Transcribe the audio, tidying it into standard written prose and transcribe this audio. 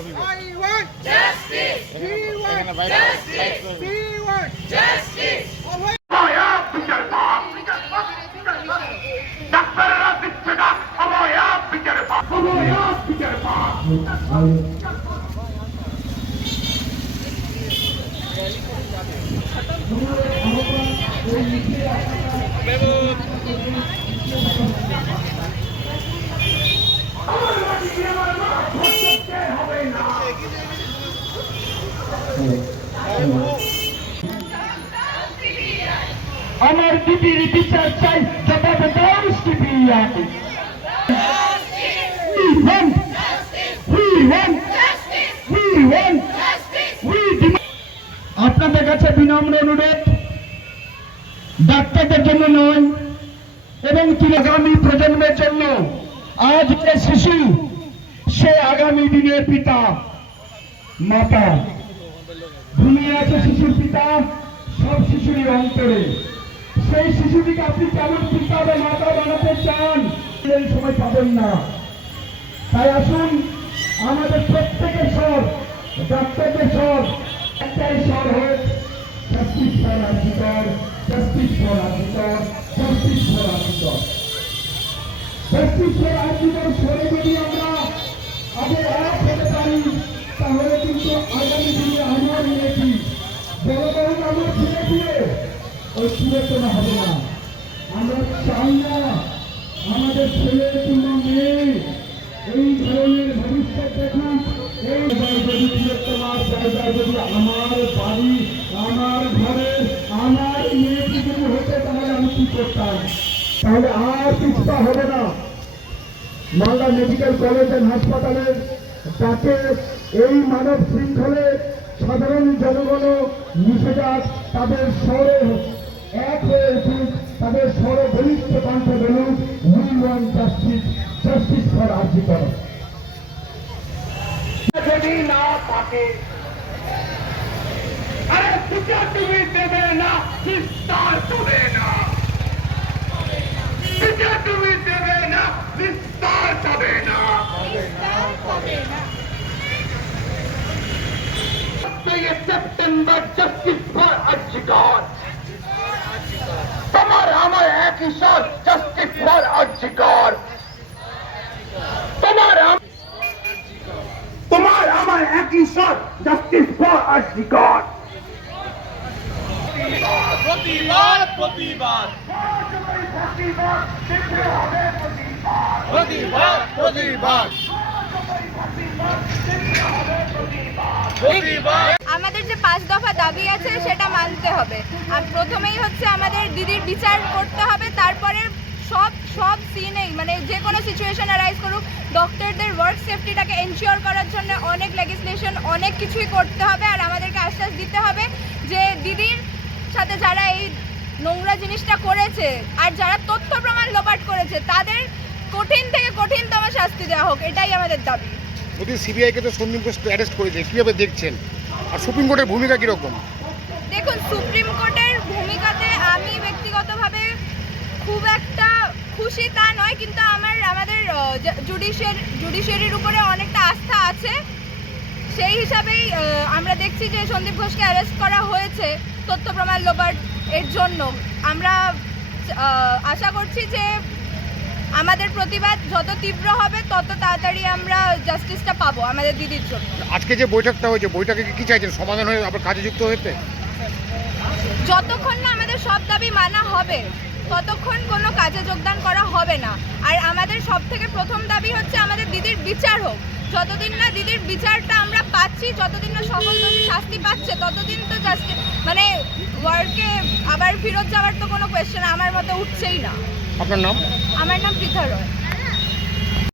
I want justice. We want justice. We want justice. আমার দিদির বিচার চাই জবাব দাও সিবিআই আপনাদের কাছে বিনম্র অনুরোধ, ডাক্তারদের জন্য নয় এবং তিনি আগামী প্রজন্মের জন্য, আজ যে শিশু সে আগামী দিনের পিতা মাতা। ঘুমিয়ে আছে শিশুর পিতা সব শিশুরই অন্তরে। সেই শিশুটিকে আপনি কেমন পিতা বা মাতা বানাতে চান এই সময় পাবেন না। তাই আসুন আমাদের প্রত্যেকের স্বর, ডাক্তারদের স্বর একটাই স্বর হয়ে justice for RG Kar, justice for RG Kar, justice for RG Kar, justice for RG Kar স্বরে যদি আমরা আগে এক হতে পারি তাহলে কিন্তু আগামী দিনে আমার মেয়েটি জনগণ আমরা ফিরে ফিরে ওই চিরতনা হবে না। আমরা চাই না আমাদের ছেলে কিংবা মেয়ে এই ধরনের ভবিষ্যৎ দেখুক। এই যদি চিরতনার জায়গায় যদি আমার বাড়ি, আমার ঘরে আমার মেয়েটি যদি হতো তাহলে আমি কি করতাম? তাহলে আর পিছপা হবে না। মালদা মেডিকেল কলেজ অ্যান্ড হাসপাতালের ডাকে এই মানব শৃঙ্খলে সাধারণ জনগণ মিশে যাক, তাদের স্বরে এক হয়ে উঠুক, তাদের স্বরে বলিষ্ঠ কণ্ঠ বলুক, we want justice, justice for RG Kar. যদি না থাকে আরে বিচার তুমি দেবে না, বিস্তার দেবে না, বিচার তুমি দেবে না, বিস্তার দেবে না। সেপ্টেম্বর জাস্টিস ফর আর্জিকর, তোমার আমার একই স্বর, জাস্টিস ফর আর্জিকর, তোমার আমার একই স্বর, জাস্টিস ফর আর্জিকর। প্রতিবাদ প্রতিবাদ প্রতিবাদ প্রতিবাদ প্রতিবাদ। আমাদের যে 5 দফা দাবি আছে সেটা মানতে হবে। আর প্রথমেই হচ্ছে আমাদের দিদির বিচার করতে হবে, তারপরে সব সিনেই মানে যে কোনো সিচুয়েশন অ্যারাইজ করুক ডক্টরদের ওয়ার্ক সেফটিটাকে এনশিওর করার জন্য অনেক লেজিসলেশন, অনেক কিছুই করতে হবে। আর আমাদেরকে আশ্বাস দিতে হবে যে দিদির সাথে যারা এই নোংরা জিনিসটা করেছে আর যারা তথ্য প্রমাণ লোপাট করেছে তাদের কঠিন থেকে কঠিনতম শাস্তি দেওয়া হোক, এটাই আমাদের দাবি। সিবিআইকে তো সন্দীপ ঘোষ অ্যারেস্ট করেছে, কিভাবে দেখছেন? আর সুপ্রিম কোর্টের ভূমিকা কিরকম? দেখুন, সুপ্রিম কোর্টের ভূমিকাতে আমি ব্যক্তিগতভাবে খুব একটা খুশি তা নয়, কিন্তু আমাদের জুডিশিয়ারির উপরে অনেকটা আস্থা আছে। সেই হিসাবেই আমরা দেখছি যে সন্দীপ ঘোষকে অ্যারেস্ট করা হয়েছে তথ্য প্রমাণ লোপাট এর জন্য। আমরা আশা করছি যে আমাদের প্রতিবাদ যত তীব্র হবে তত তাড়াতাড়ি আমরা জাস্টিসটা পাবো আমাদের দিদির জন্য। আজকে যে বৈঠকটা হয়েছে, বৈঠকে কি চাইছেন? সমাধান হয়ে আবার কাজে যুক্ত হতে? যতক্ষণ না আমাদের সব দাবি মানা হবে ততক্ষণ কোনো কাজে যোগদান করা হবে না। আর আমাদের সব থেকে প্রথম দাবি হচ্ছে আমাদের দিদির বিচার হোক। যতদিন না দিদির বিচারটা আমরা পাচ্ছি, যতদিন না সকল দোষী শাস্তি পাচ্ছে, ততদিন তো মানে ওয়ার্কে আবার ফেরত যাওয়ার তো কোনো কোয়েশ্চেন আমার মতে উঠছেই না। আপনার নাম? আমার নাম পৃথা রয়।